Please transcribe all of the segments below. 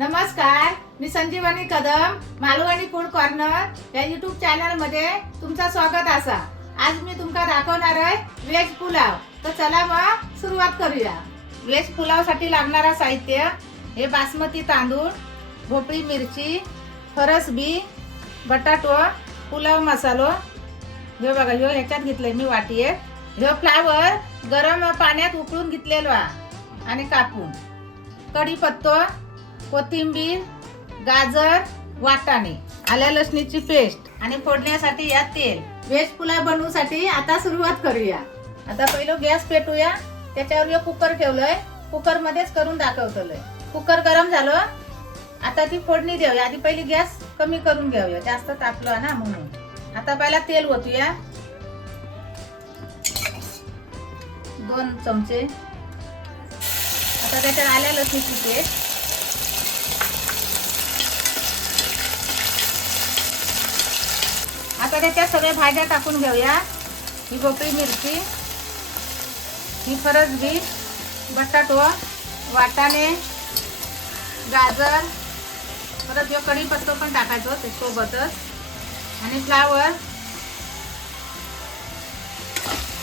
नमस्कार, मी संजीवनी Kadam, Malvani food corner या YouTube channel मध्ये तुमचं स्वागत असा। आज मी तुमका दाखवणार आहे व्हेज पुलाव। तर चला मग सुरुवात करूया। व्हेज पुलाव साठी लागणारा साहित्य हे बासमती तांदूळ, भोपळी मिरची, फरसबी, बटाटो, पुलाव मसालो। हे बघा, ह्याच्यात घेतले मी वाटी आहे। हे फ्लावर गरम पाण्यात उकळून घेतलेलो आणि कापून, कढीपत्ता, कोथिंबीर, गाजर, वाटाणे, आल्या लसणीची पेस्ट आणि फोडण्यासाठी यात तेल। व्हेज पुलाव बनवण्यासाठी आता सुरुवात करूया। आता पहिलं गॅस पेटूया, त्याच्यावर एक कुकर ठेवलंय। कुकर मध्येच करून दाखवतोय। कुकर गरम झालं, आता ती फोडणी देऊया। आधी पहिली गॅस कमी करून घेऊया, जास्त तापलो ना म्हणून। आता पहिला तेल ओतूया, 2 चमचे। आता त्याच्यात आल्या लसणीची पेस्ट, आता त्याच्यात सगळ्या भाज्या टाकून घेऊया। ही भोपळी मिरची, ही फरसबी, बटाटो, वाटाणे, गाजर, परत जो कढीपत्ता पण टाकायचो ते सोबतच, आणि फ्लावर।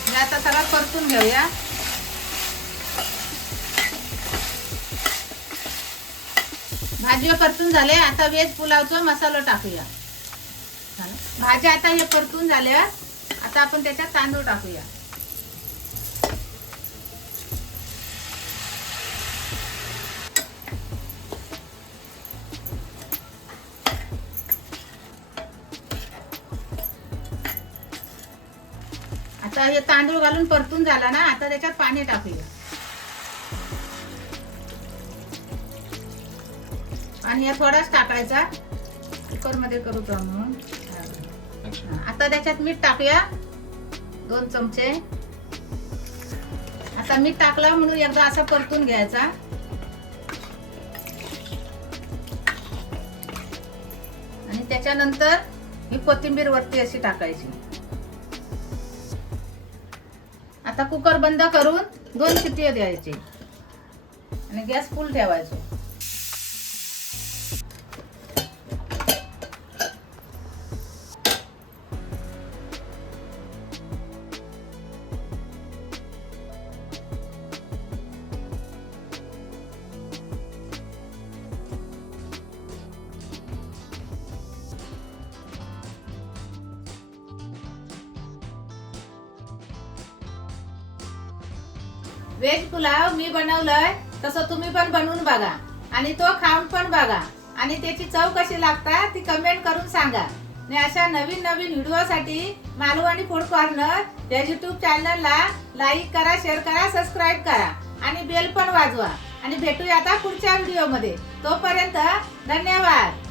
हे आता सगळं परतून घेऊया। भाजी परतून झाले, आता व्हेज पुलावचा मसाला टाकूया। भाज्या आता हे परतून झाल्या, आता आपण त्याच्यात तांदूळ टाकूया। आता हे तांदूळ घालून परतून झाला ना, आता त्याच्यात पाणी टाकूया। आणि हे थोडाच टाकायचा, कुकर मध्ये करू का म्हणून। आता त्याच्यात मीठ टाकूया, 2 चमचे। आता मीठ टाकलं म्हणून एकदा असं परतून घ्यायचा। आणि त्याच्यानंतर ही कोथिंबीर वरती अशी टाकायची। आता कुकर बंद करून 2 शिट्टी द्यायची आणि गॅस फुल ठेवायचा। व्हेज पुलाव मी बनवलंय, तसं तुम्ही पण बनवून बघा आणि तो खाऊन पण बघा आणि त्याची चव कशी लागते ती कमेंट करून सांगा। आणि अशा नवीन व्हिडिओसाठी मालवणी फूड कॉर्नर या यूट्यूब चॅनलला लाईक करा, शेअर करा, सबस्क्राईब करा आणि बेल पण वाजवा। आणि भेटूया आता पुढच्या व्हिडिओमध्ये। तोपर्यंत धन्यवाद।